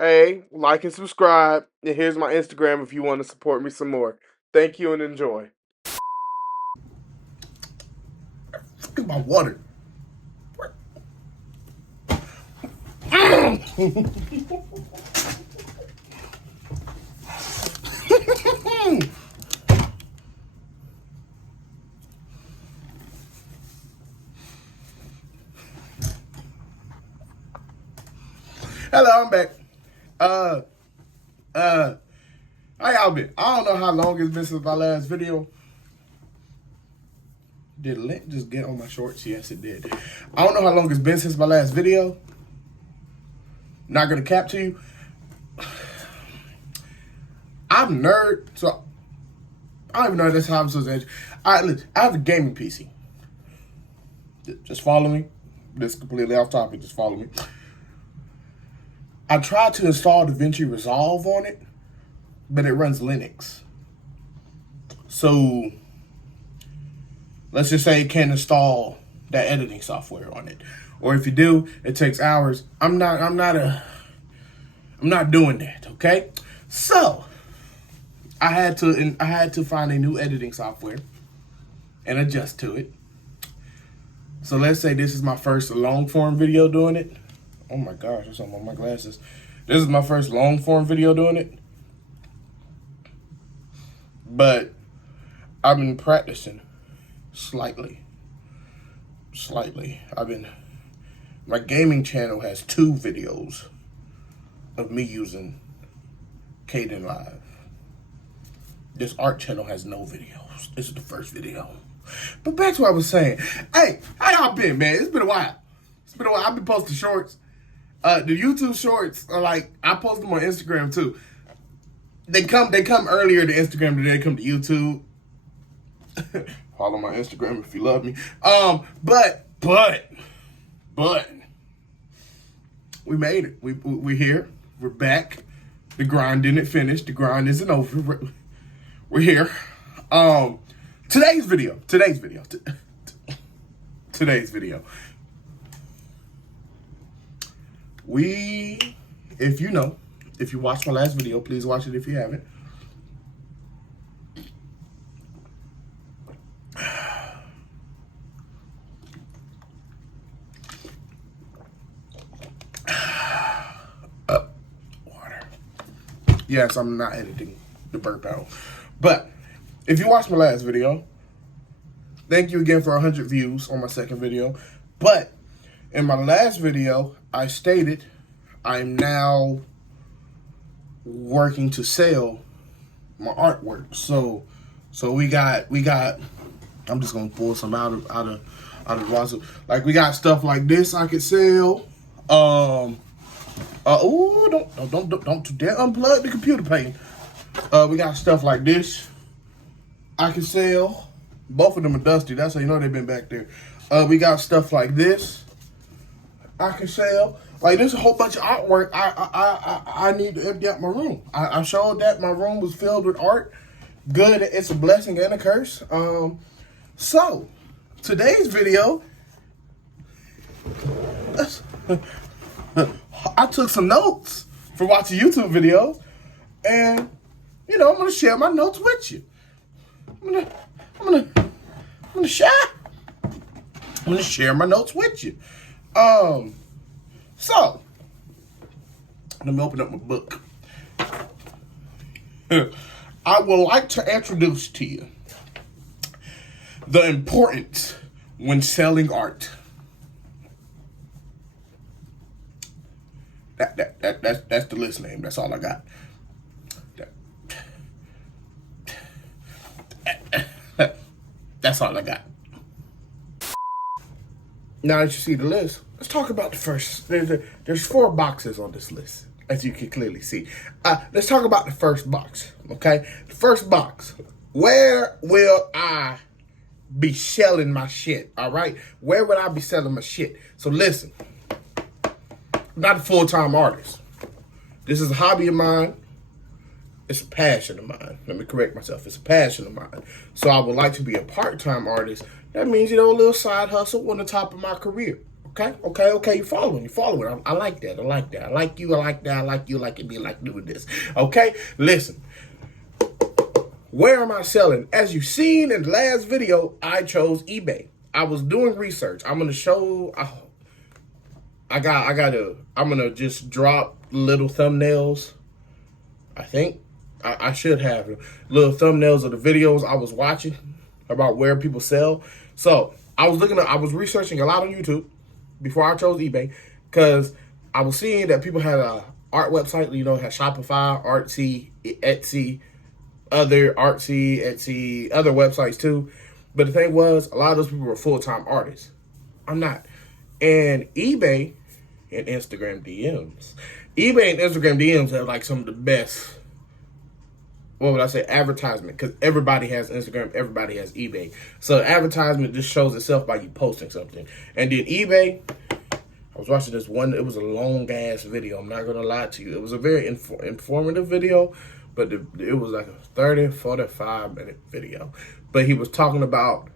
Hey, like and subscribe. And here's my Instagram if you want to support me some more. Thank you and enjoy. Look at my water. Hello, I'm back. How y'all been? I don't know how long it's been since my last video. Did lint just get on my shorts? Yes, it did. I don't know how long it's been since my last video. Not gonna cap to you. I'm nerd, so I don't even know if that's how I'm supposed to answer. I have a gaming PC. Just follow me. This is completely off topic. Just follow me. I tried to install DaVinci Resolve on it, but it runs Linux. So let's just say it can't install that editing software on it. Or if you do, it takes hours. I'm not doing that, okay? So I had to find a new editing software and adjust to it. So let's say this is my first long form video doing it. Oh my gosh, there's something on my glasses. This is my first long form video doing it. But I've been practicing slightly. My gaming channel has 2 videos of me using Caden Live. This art channel has no videos. This is the first video. But back to what I was saying. Hey, how y'all been, man? It's been a while. I've been posting shorts. The YouTube shorts are like, I post them on Instagram too. They come earlier to Instagram than they come to YouTube. Follow my Instagram if you love me. But we made it. We're here. We're back. The grind didn't finish. The grind isn't over. We're here. Today's video. If you watched my last video, please watch it if you haven't. Water. Yes, I'm not editing the burp out. But if you watched my last video, thank you again for 100 views on my second video. But in my last video, I stated I'm now working to sell my artwork. So we got. I'm just gonna pull some out of the wazoo. Like we got stuff like this I could sell. Don't you dare unplug the computer pane. We got stuff like this I can sell. Both of them are dusty. That's how you know they've been back there. We got stuff like this I can sell. Like there's a whole bunch of artwork. I need to empty out my room. I showed that my room was filled with art. Good. It's a blessing and a curse. So today's video, I took some notes for watching YouTube videos, and I'm gonna share my notes with you. I'm gonna share my notes with you. So let me open up my book. I would like to introduce to you the importance when selling art. That's the list name. That's all I got. That's all I got. Now that you see the list, let's talk about the first. There's 4 boxes on this list, as you can clearly see. Let's talk about the first box, okay? The first box. Where will I be selling my shit, all right? Where would I be selling my shit? So listen, I'm not a full-time artist. This is a hobby of mine. It's a passion of mine. Let me correct myself. It's a passion of mine. So I would like to be a part-time artist. That means, a little side hustle on the top of my career, Okay. You following. I like that. I like that. I like you. I like that. I like you. I like it. Be like doing this. Okay. Listen. Where am I selling? As you've seen in the last video, I chose eBay. I was doing research. I'm gonna show. I'm gonna just drop little thumbnails. I think I should have little thumbnails of the videos I was watching about where people sell. So I was researching a lot on YouTube before I chose eBay because I was seeing that people had a art website, had Shopify, Artsy, Etsy, other websites too. But the thing was, a lot of those people were full-time artists. I'm not. And eBay and Instagram DMs. eBay and Instagram DMs have like some of the best, what would I say, advertisement, because everybody has Instagram, everybody has eBay. So advertisement just shows itself by you posting something. And then eBay, I was watching this one, it was a long ass video, I'm not gonna lie to you. It was a very informative video, but it was like a 45 minute video. But he was talking about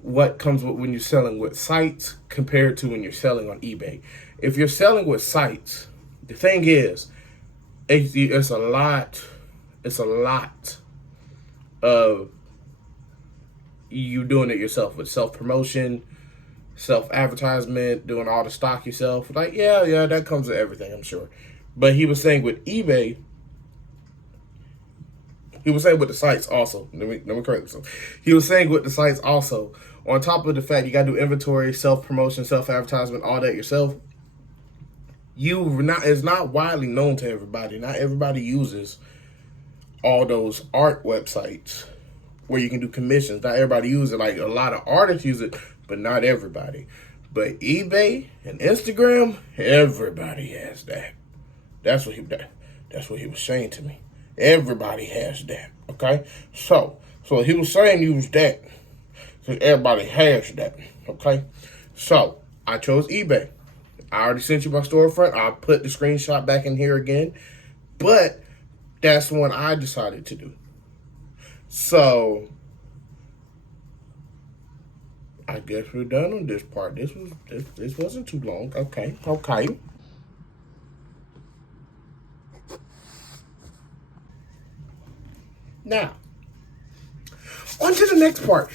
what comes with when you're selling with sites compared to when you're selling on eBay. If you're selling with sites, the thing is, it's a lot of you doing it yourself with self-promotion, self-advertisement, doing all the stock yourself. Like, yeah, that comes with everything, I'm sure. But he was saying with eBay, he was saying with the sites also. Let me correct myself. He was saying with the sites also, on top of the fact you got to do inventory, self-promotion, self-advertisement, all that yourself, it's not widely known to everybody. Not everybody uses all those art websites where you can do commissions. Not everybody uses it. Like, a lot of artists use it, but not everybody. But eBay and Instagram, everybody has that. That's what he was saying to me. Everybody has that. Okay? So he was saying use that. So everybody has that. Okay? So I chose eBay. I already sent you my storefront. I'll put the screenshot back in here again. But that's the one I decided to do. So I guess we're done on this part. This wasn't too long. Okay. Now, on to the next part.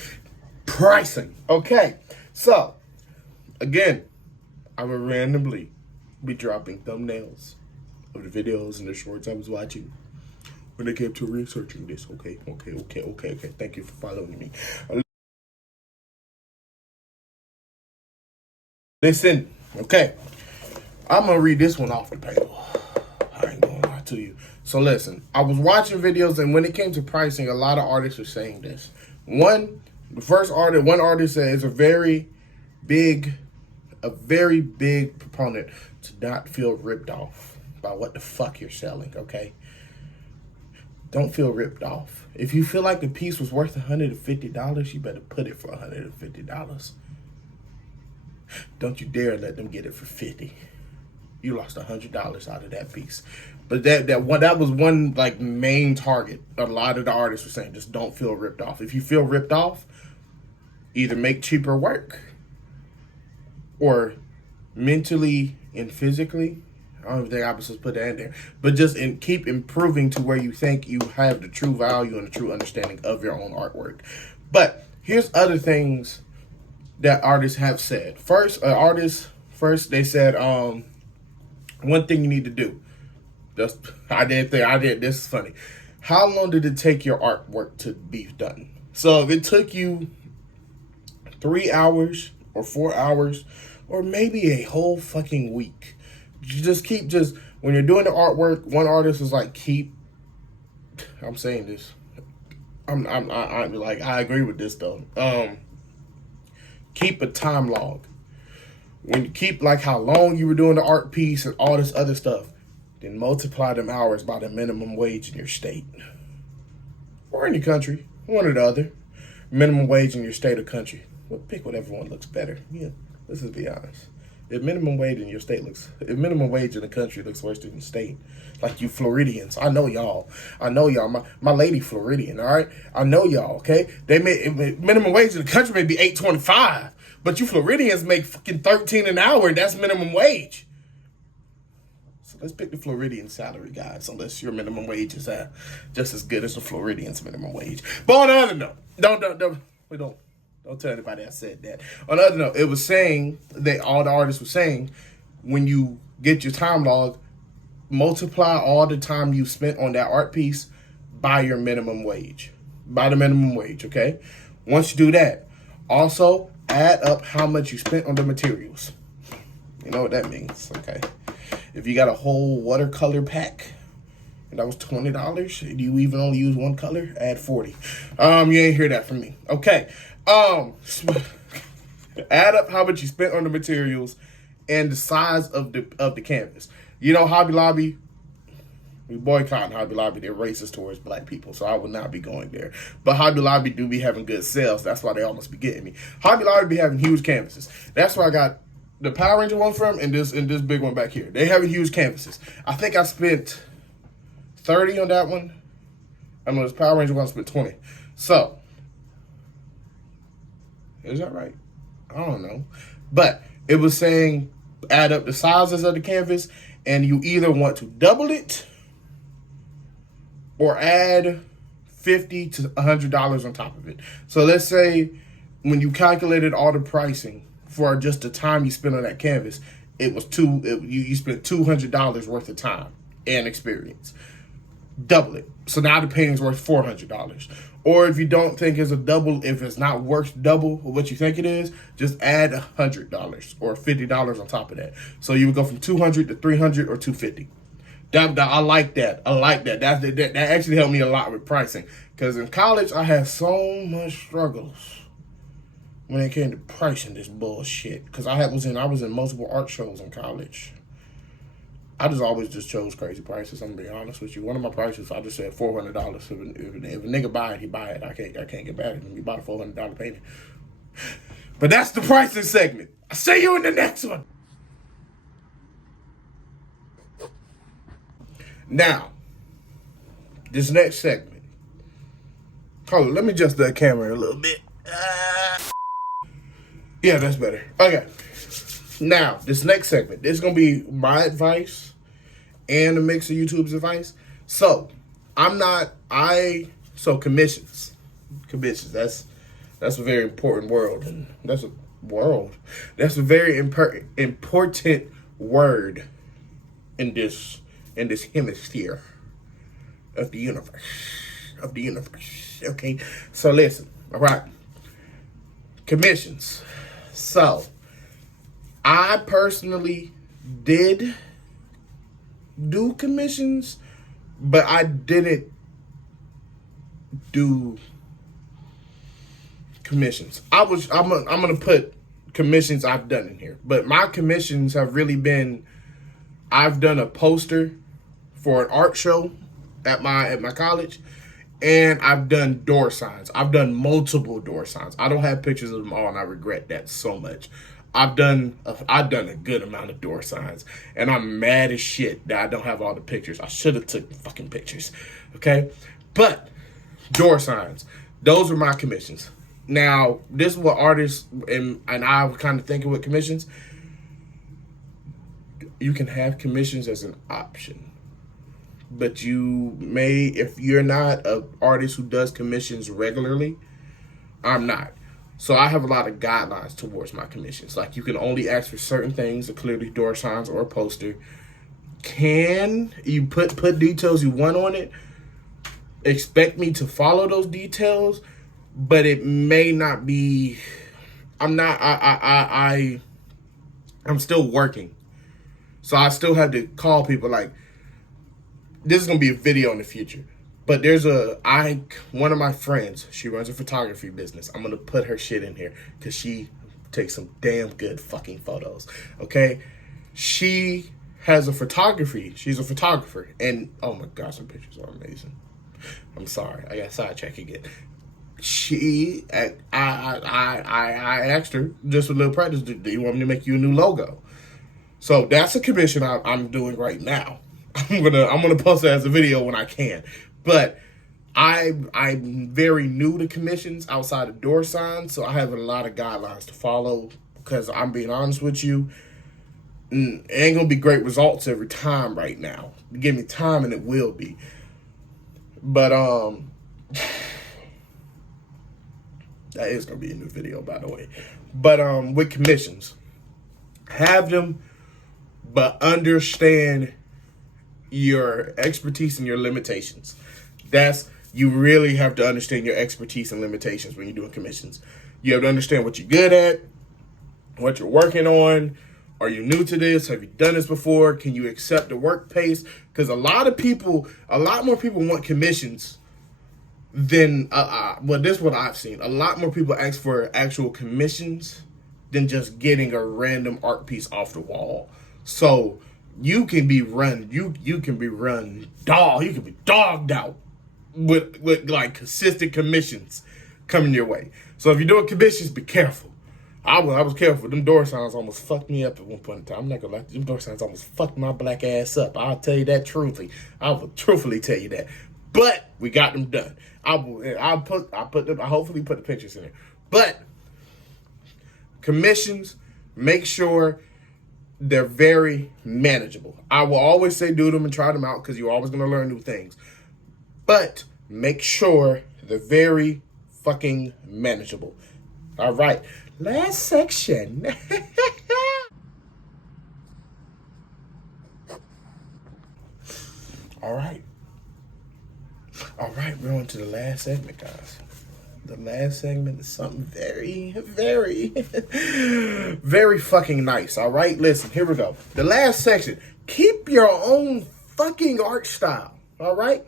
Pricing. Okay. So, again, I will randomly be dropping thumbnails of the videos and the shorts I was watching when it came to researching this. Okay. Thank you for following me. Listen, okay. I'm going to read this one off the paper. I ain't going to lie to you. So listen, I was watching videos, and when it came to pricing, a lot of artists were saying this. One artist said it's a very big proponent to not feel ripped off by what the fuck you're selling, okay? Don't feel ripped off. If you feel like the piece was worth $150, you better put it for $150. Don't you dare let them get it for $50. You lost $100 out of that piece. But that was one like main target. A lot of the artists were saying, just don't feel ripped off. If you feel ripped off, either make cheaper work, or mentally and physically, I don't think I was supposed to put that in there, but just keep improving to where you think you have the true value and the true understanding of your own artwork. But here's other things that artists have said. First, they said, one thing you need to do. This is funny. How long did it take your artwork to be done? So if it took you 3 hours or 4 hours, or maybe a whole fucking week, when you're doing the artwork, one artist was like, I'm saying this. I'm like, I agree with this though. Keep a time log. When you keep like how long you were doing the art piece and all this other stuff, then multiply them hours by the minimum wage in your state. Or in your country, one or the other. Minimum wage in your state or country. Well, pick whatever one looks better. Yeah, let's just be honest. If minimum wage in the country looks worse than the state, like you Floridians, I know y'all. My lady Floridian, all right? I know y'all, okay? Minimum wage in the country may be $8.25, But you Floridians make fucking 13 an hour. That's minimum wage. So let's pick the Floridian salary, guys, unless your minimum wage is just as good as the Floridian's minimum wage. But on the other note, don't tell anybody I said that. On the other note, it was saying that all the artists were saying, when you get your time log, multiply all the time you spent on that art piece by your minimum wage. By the minimum wage, okay? Once you do that, also add up how much you spent on the materials. You know what that means, okay? If you got a whole watercolor pack, and that was $20, and you even only use one color, add 40. You ain't hear that from me. Okay. Add up how much you spent on the materials and the size of the canvas. You know, Hobby Lobby, we boycotting Hobby Lobby. They're racist towards black people, so I will not be going there. But Hobby Lobby do be having good sales. That's why they almost be getting me. Hobby Lobby be having huge canvases. That's where I got the Power Ranger one from, and this big one back here. They have huge canvases. I think I spent 30 on that one. I know this Power Ranger one spent 20. So, is that right? I don't know. But it was saying add up the sizes of the canvas, and you either want to double it or add $50 to $100 on top of it. So let's say when you calculated all the pricing for just the time you spent on that canvas, it was you spent $200 worth of time and experience. Double it. So now the painting's worth $400. Or if you don't think it's a double, if it's not worth double what you think it is, just add $100 or $50 on top of that. So you would go from $200 to $300 or $250. I like that. I like that. That actually helped me a lot with pricing. Because in college, I had so much struggles when it came to pricing this bullshit. Because I was in multiple art shows in college. I always chose crazy prices. I'm gonna be honest with you. One of my prices, I just said $400. If a nigga buy it, he buy it. I can't get mad at him. He bought a $400 painting. But that's the pricing segment. I'll see you in the next one. Now, this next segment. Hold on, let me adjust that camera a little bit. Yeah, that's better. Okay. Now, this next segment. This is going to be my advice and a mix of YouTube's advice. So, commissions. Commissions. That's a very important word. And that's a very important word in this hemisphere of the universe. Okay? So listen, all right. Commissions. So, I personally did do commissions, but I didn't do commissions. I'm gonna put commissions I've done in here, but my commissions have really been, I've done a poster for an art show at my college, and I've done door signs. I've done multiple door signs. I don't have pictures of them all, and I regret that so much. I've done a good amount of door signs, and I'm mad as shit that I don't have all the pictures. I should have took fucking pictures, okay? But door signs, those are my commissions. Now, this is what artists and I was kind of thinking with commissions. You can have commissions as an option, but you may, if you're not an artist who does commissions regularly, I'm not. So I have a lot of guidelines towards my commissions. Like, you can only ask for certain things, clearly door signs or a poster. Can you put details you want on it? Expect me to follow those details, but it may not be. I'm still working. So I still have to call people like, this is going to be a video in the future. But there's one of my friends, she runs a photography business. I'm going to put her shit in here because she takes some damn good fucking photos. Okay? She has a photography. She's a photographer. And, oh my gosh, some pictures are amazing. I'm sorry. I got sidetracked again. I asked her, just a little practice, do you want me to make you a new logo? So that's a commission I'm doing right now. I'm gonna post it as a video when I can. But I'm very new to commissions outside of door signs, so I have a lot of guidelines to follow. Because I'm being honest with you, it ain't gonna be great results every time right now. Give me time and it will be. But that is gonna be a new video, by the way. But with commissions, have them, but understand your expertise and your limitations. You really have to understand your expertise and limitations when you're doing commissions. You have to understand what you're good at, what you're working on. Are you new to this? Have you done this before? Can you accept the work pace? Because a lot more people want commissions than, well, this is what I've seen. A lot more people ask for actual commissions than just getting a random art piece off the wall. So you can be dogged out with like consistent commissions coming your way. So if you're doing commissions, be careful. I was careful. Them door signs almost fucked me up at one point in time. I'm not gonna lie. Them door signs almost fucked my black ass up. I'll tell you that truthfully. I will truthfully tell you that. But we got them done. I hopefully put the pictures in there. But commissions, make sure they're very manageable. I will always say do them and try them out because you're always going to learn new things. But make sure they're very fucking manageable. All right. Last section. All right. All right, we're on to the last segment, guys. The last segment is something very, very, very fucking nice. All right, listen, here we go. The last section. Keep your own fucking art style. All right?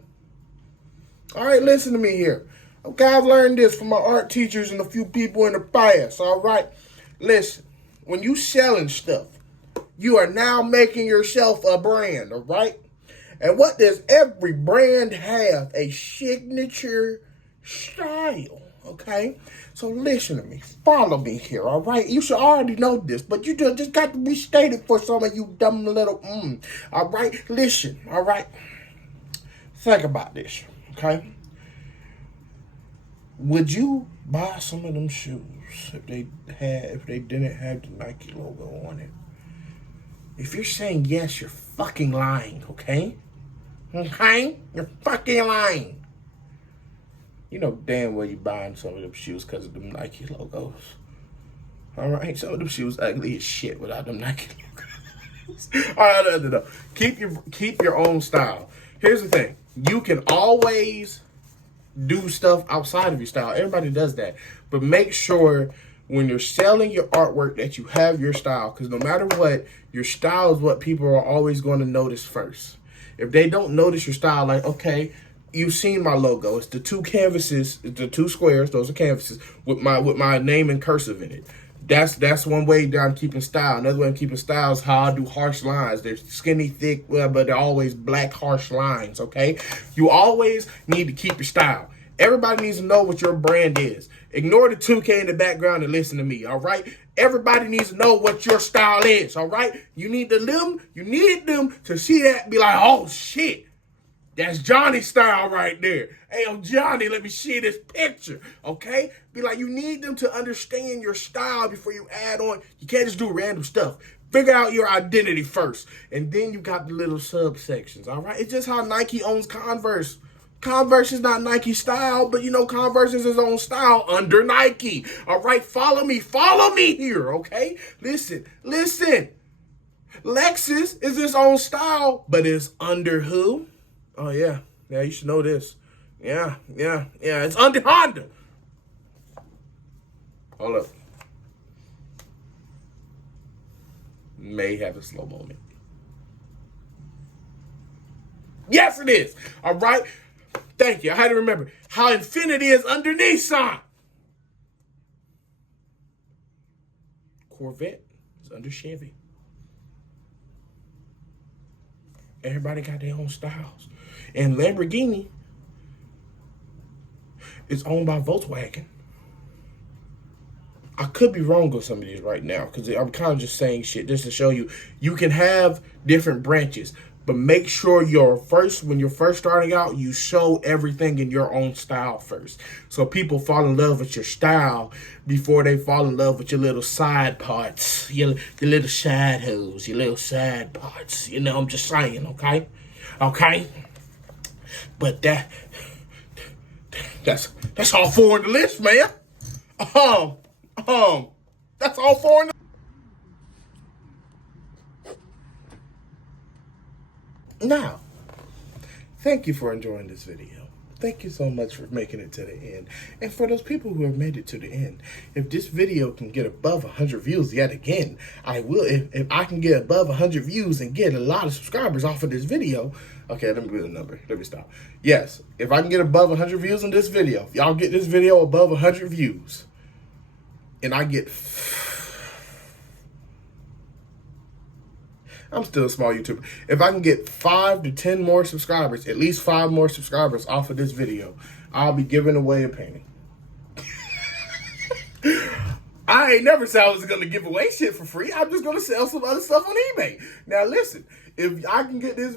All right, listen to me here. Okay, I've learned this from my art teachers and a few people in the past. All right? Listen, when you selling stuff, you are now making yourself a brand. All right? And what does every brand have? A signature style, okay? So listen to me. Follow me here, all right? You should already know this, but you just got to be stated for some of you dumb little, all right? Listen, all right? Think about this, okay? Would you buy some of them shoes if they didn't have the Nike logo on it? If you're saying yes, you're fucking lying, okay? Okay? You're fucking lying. You know damn well you're buying some of them shoes because of them Nike logos. Alright? Some of them shoes ugly as shit without them Nike logos. Alright, no. Keep your own style. Here's the thing. You can always do stuff outside of your style. Everybody does that. But make sure when you're selling your artwork that you have your style. Because no matter what, your style is what people are always going to notice first. If they don't notice your style, like, okay, you've seen my logo. It's the two canvases, it's the two squares, those are canvases, with my name in cursive in it. That's one way that I'm keeping style. Another way I'm keeping style is how I do harsh lines. They're skinny, thick, but they're always black, harsh lines, okay? You always need to keep your style. Everybody needs to know what your brand is. Ignore the 2K in the background and listen to me, all right? Everybody needs to know what your style is, all right? You need them to see that and be like, oh, shit. That's Johnny's style right there. Hey, Johnny, let me see this picture, okay? Be like, you need them to understand your style before you add on. You can't just do random stuff. Figure out your identity first, and then you got the little subsections, all right? It's just how Nike owns Converse. Converse is not Nike style, but Converse is his own style under Nike. All right, follow me here, okay? Listen. Lexus is his own style, but it's under who? Oh, yeah, you should know this. Yeah, it's under Honda. Hold up. May have a slow moment. Yes, it is. All right. Thank you. I had to remember how Infiniti is under Nissan. Corvette is under Chevy. Everybody got their own styles. And Lamborghini is owned by Volkswagen. I could be wrong on some of these right now because I'm kind of just saying shit just to show you can have different branches. But make sure when you're first starting out, you show everything in your own style first. So people fall in love with your style before they fall in love with your little side parts, your little shadows, your little side parts. You know, I'm just saying, okay? Okay? But that's all four on the list, man. That's all four on the Now, thank you for enjoying this video. Thank you so much for making it to the end. And for those people who have made it to the end, if this video can get above 100 views yet again, I will. If I can get above 100 views and get a lot of subscribers off of this video, okay, let me get a number. Let me stop. Yes, if I can get above 100 views on this video, if y'all get this video above 100 views, and I get... I'm still a small YouTuber. If I can get 5 to 10 more subscribers, at least 5 more subscribers off of this video, I'll be giving away a painting. I ain't never said I was going to give away shit for free. I'm just going to sell some other stuff on eBay. Now listen, if I can get this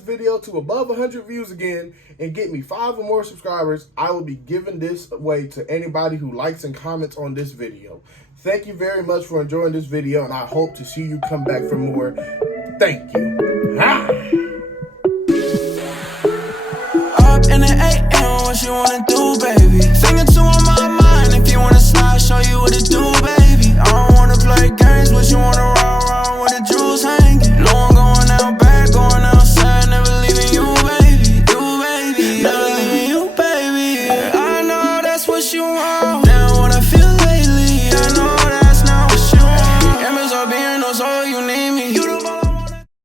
video to above 100 views again and get me 5 or more subscribers, I will be giving this away to anybody who likes and comments on this video. Thank you very much for enjoying this video, and I hope to see you come back for more. Thank you. Up in the AM, what you wanna do, baby?